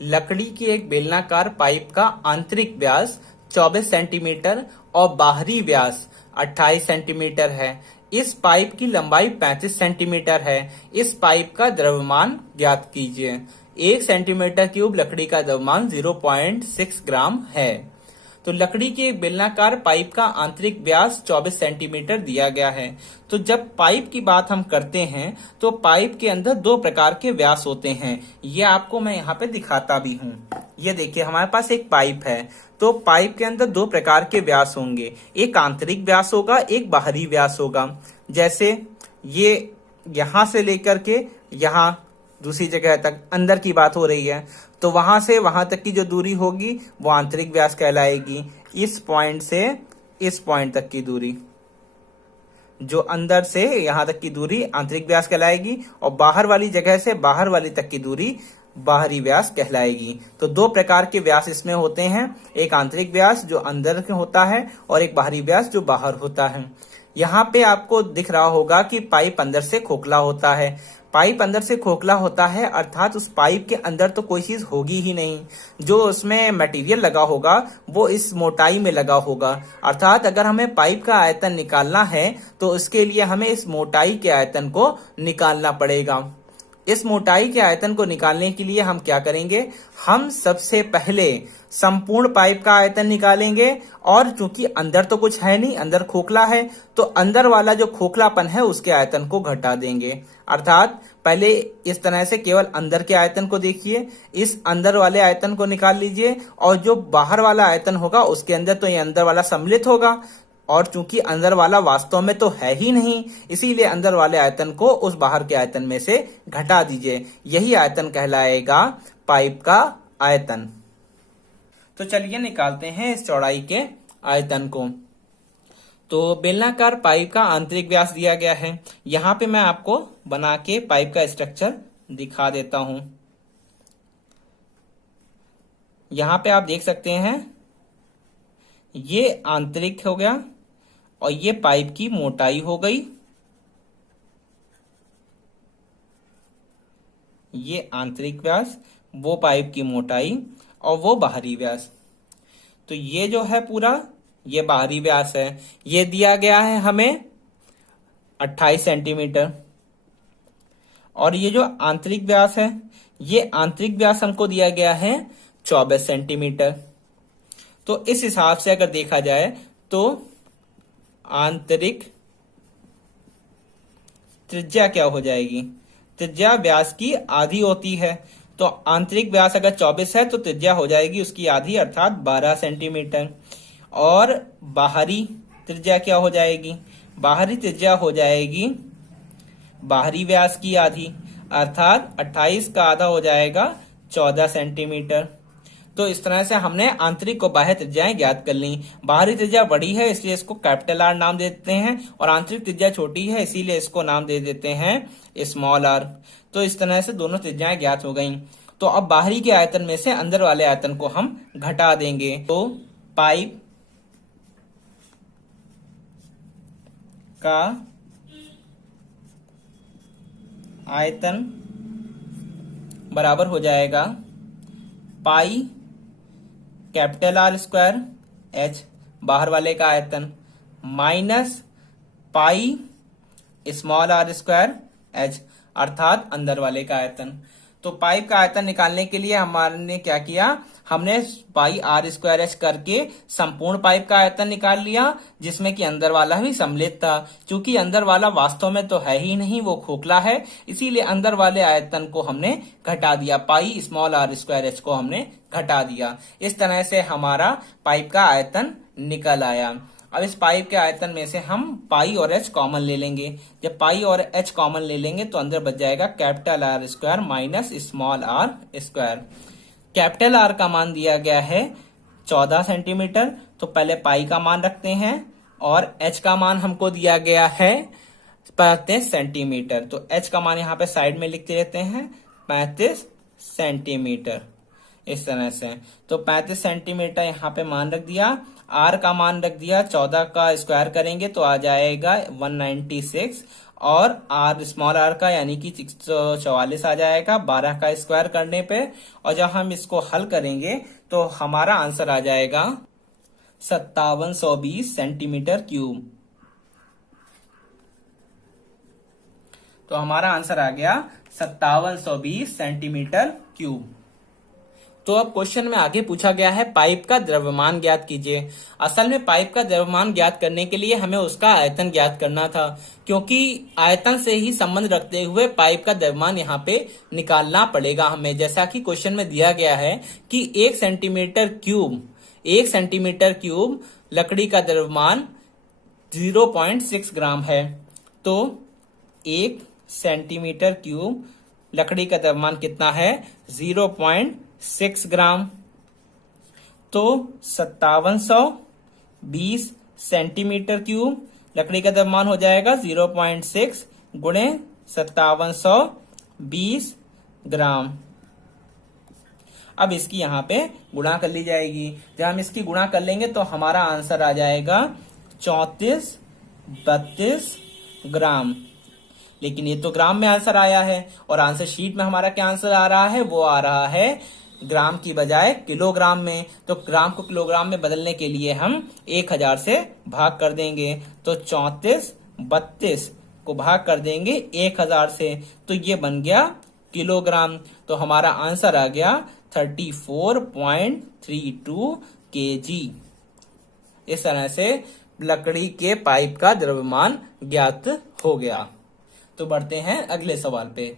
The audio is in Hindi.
लकड़ी की एक बेलनाकार पाइप का आंतरिक व्यास 24 सेंटीमीटर और बाहरी व्यास 28 सेंटीमीटर है। इस पाइप की लंबाई 35 सेंटीमीटर है। इस पाइप का द्रव्यमान ज्ञात कीजिए। 1 सेंटीमीटर क्यूब लकड़ी का द्रव्यमान 0.6 ग्राम है। तो लकड़ी के एक बेलनाकार पाइप का आंतरिक व्यास 24 सेंटीमीटर दिया गया है। तो जब पाइप की बात हम करते हैं तो पाइप के अंदर दो प्रकार के व्यास होते हैं। ये आपको मैं यहाँ पे दिखाता भी हूँ। ये देखिए हमारे पास एक पाइप है। तो पाइप के अंदर दो प्रकार के व्यास होंगे, एक आंतरिक व्यास होगा, एक बाहरी व्यास होगा। जैसे ये यहां से लेकर के यहाँ दूसरी जगह तक अंदर की बात हो रही है, तो वहां से वहां तक की जो दूरी होगी वो आंतरिक व्यास कहलाएगी। इस पॉइंट से इस पॉइंट तक की दूरी, जो अंदर से यहां तक की दूरी आंतरिक व्यास कहलाएगी, और बाहर वाली जगह से बाहर वाली तक की दूरी बाहरी व्यास कहलाएगी। तो दो प्रकार के व्यास इसमें होते हैं, एक आंतरिक व्यास जो अंदर होता है और एक बाहरी व्यास जो बाहर होता है। यहाँ पे आपको दिख रहा होगा कि पाइप अंदर से खोखला होता है। पाइप अंदर से खोखला होता है अर्थात उस पाइप के अंदर तो कोई चीज होगी ही नहीं। जो उसमें मटेरियल लगा होगा वो इस मोटाई में लगा होगा। अर्थात अगर हमें पाइप का आयतन निकालना है तो उसके लिए हमें इस मोटाई के आयतन को निकालना पड़ेगा। इस मोटाई के आयतन को निकालने के लिए हम क्या करेंगे, हम सबसे पहले संपूर्ण पाइप का आयतन निकालेंगे। और चूंकि अंदर तो कुछ है नहीं, अंदर खोखला है, तो अंदर वाला जो खोखलापन है उसके आयतन को घटा देंगे। अर्थात पहले इस तरह से केवल अंदर के आयतन को देखिए, इस अंदर वाले आयतन को निकाल लीजिए, और जो बाहर वाला आयतन होगा उसके अंदर तो ये अंदर वाला सम्मिलित होगा, और चूंकि अंदर वाला वास्तव में तो है ही नहीं, इसीलिए अंदर वाले आयतन को उस बाहर के आयतन में से घटा दीजिए। यही आयतन कहलाएगा पाइप का आयतन। तो चलिए निकालते हैं इस चौड़ाई के आयतन को। तो बेलनाकार पाइप का आंतरिक व्यास दिया गया है। यहां पे मैं आपको बना के पाइप का स्ट्रक्चर दिखा देता हूं। यहां पे आप देख सकते हैं ये आंतरिक हो गया और ये पाइप की मोटाई हो गई। ये आंतरिक व्यास, वो पाइप की मोटाई, और वो बाहरी व्यास। तो ये जो है पूरा ये बाहरी व्यास है। ये दिया गया है हमें 28 सेंटीमीटर। और ये जो आंतरिक व्यास है, ये आंतरिक व्यास हमको दिया गया है 24 सेंटीमीटर। तो इस हिसाब से अगर देखा जाए तो आंतरिक त्रिज्या क्या हो जाएगी, त्रिज्या व्यास की आधी होती है। तो आंतरिक व्यास अगर 24 है तो त्रिज्या हो जाएगी उसकी आधी अर्थात 12 सेंटीमीटर। और बाहरी त्रिज्या क्या हो जाएगी, बाहरी त्रिज्या हो जाएगी बाहरी व्यास की आधी अर्थात 28 का आधा हो जाएगा 14 सेंटीमीटर। तो इस तरह से हमने आंतरिक और बाह्य त्रिज्याएं ज्ञात कर ली। बाहरी त्रिज्या बड़ी है इसलिए इसको कैपिटल आर नाम दे देते हैं, और आंतरिक त्रिज्या छोटी है इसीलिए इसको नाम दे देते हैं स्मॉल आर। तो इस तरह से दोनों त्रिज्याएं ज्ञात हो गई। तो अब बाहरी के आयतन में से अंदर वाले आयतन को हम घटा देंगे। तो पाइप का आयतन बराबर हो जाएगा pi capital R square H बाहर वाले का आयतन minus pi small R square H अर्थात अंदर वाले का आयतन। तो पाइप का आयतन निकालने के लिए हमारे क्या किया, हमने पाई आर स्क्वायर एच करके संपूर्ण पाइप का आयतन निकाल लिया, जिसमें कि अंदर वाला भी सम्मिलित था। क्योंकि अंदर वाला वास्तव में तो है ही नहीं, वो खोखला है, इसीलिए अंदर वाले आयतन को हमने घटा दिया, pi small R square H को हमने घटा दिया। इस तरह से हमारा पाइप का आयतन निकल आया। अब इस पाइप के आयतन में से हम पाई और एच कॉमन ले लेंगे। जब पाई और एच कॉमन ले लेंगे तो अंदर बच जाएगा capital R square minus small R square. Capital R का मान दिया गया है 14 सेंटीमीटर। तो पहले पाई का मान रखते हैं, और एच का मान हमको दिया गया है 35 सेंटीमीटर। तो एच का मान यहाँ पे साइड में लिखते रहते हैं 35 सेंटीमीटर। इस तरह से। तो 35 सेंटीमीटर यहाँ पे मान रख दिया, आर का मान रख दिया, 14 का स्क्वायर करेंगे तो आ जाएगा 196, और आर स्मॉल आर का यानी कि 644 आ जाएगा 12 का स्क्वायर करने पे। और जब हम इसको हल करेंगे तो हमारा आंसर आ जाएगा 5720 सेंटीमीटर क्यूब। तो हमारा आंसर आ गया 5720 सेंटीमीटर क्यूब। तो अब क्वेश्चन में आगे पूछा गया है पाइप का द्रव्यमान ज्ञात कीजिए। असल में पाइप का द्रव्यमान ज्ञात करने के लिए हमें उसका आयतन ज्ञात करना था, क्योंकि आयतन से ही संबंध रखते हुए पाइप का द्रव्यमान यहाँ पे निकालना पड़ेगा हमें। जैसा कि क्वेश्चन में दिया गया है कि 1 सेंटीमीटर क्यूब लकड़ी का द्रव्यमान 0.6 ग्राम है। तो 1 सेंटीमीटर क्यूब लकड़ी का द्रव्यमान कितना है? 0.6 ग्राम। तो 5720 सेंटीमीटर क्यूब लकड़ी का द्रव्यमान हो जाएगा 0.6 गुणे 5720 ग्राम। अब इसकी यहाँ पे गुणा कर ली जाएगी। जब हम इसकी गुणा कर लेंगे तो हमारा आंसर आ जाएगा 3432 ग्राम। लेकिन ये तो ग्राम में आंसर आया है, और आंसर शीट में हमारा क्या आंसर आ रहा है? वो आ रहा है ग्राम की बजाय किलोग्राम में। तो ग्राम को किलोग्राम में बदलने के लिए हम 1000 से भाग कर देंगे। तो 3432 को भाग कर देंगे 1000 से, तो ये बन गया किलोग्राम। तो हमारा आंसर आ गया 34.32 kg। इस तरह से लकड़ी के पाइप का द्रव्यमान ज्ञात हो गया। तो बढ़ते हैं अगले सवाल पे।